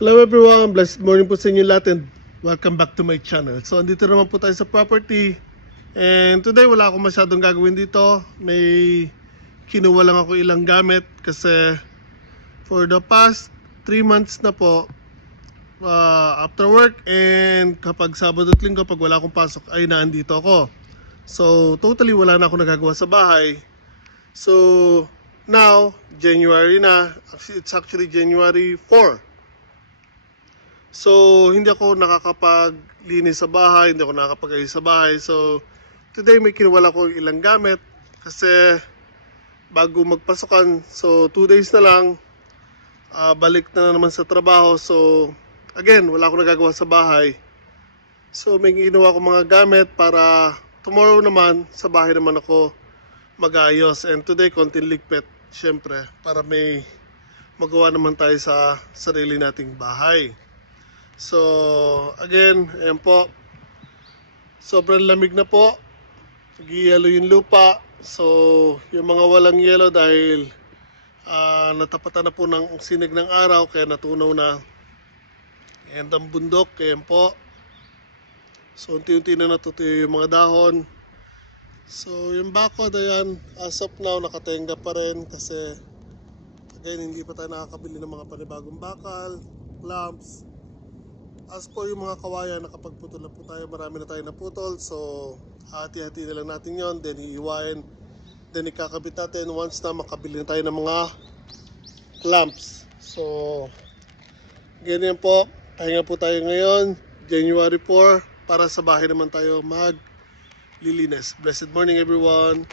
Hello everyone, blessed morning po sa inyo lahat and welcome back to my channel. So andito naman po tayo sa property and today wala akong masyadong gagawin dito. May kinuha lang ako ilang gamit kasi for the past 3 months na po after work and kapag Sabado at Linggo pag wala akong pasok ay naandito ako. So totally wala na akong nagagawa sa bahay. So now, January na, it's actually January 4. So, hindi ako nakakapaglinis sa bahay, hindi ako nakakapag-ayos sa bahay. So, today may kinuwala ko ilang gamit kasi bago magpasukan. So, 2 days na lang, balik na naman sa trabaho. So, again, wala akong nagagawa sa bahay. So, may ginawa ko mga gamit para tomorrow naman, sa bahay naman ako mag-ayos. And today, konting ligpit, syempre, para may magawa naman tayo sa sarili nating bahay. So, again, ayan po. Sobrang lamig na po. Nag-yelo yung lupa. So, yung mga walang yelo dahil natapatan na po ng sinig ng araw kaya natunaw na. And ang bundok, ayan po. So, unti-unti na natutuyo yung mga dahon. So, yung bakod, ayan, as of now, nakatenga pa rin kasi again, hindi pa tayo nakakabili ng mga panibagong bakal, lamps. As for yung mga kawayan, nakapagputol na po tayo, marami na tayo naputol. So, hati-hati na lang natin yon, then iiwain, then ikakabit natin once na makabili na tayo ng mga lamps. So, ganyan po, pahinga po tayo ngayon, January 4, para sa bahay naman tayo maglilinis. Blessed morning everyone!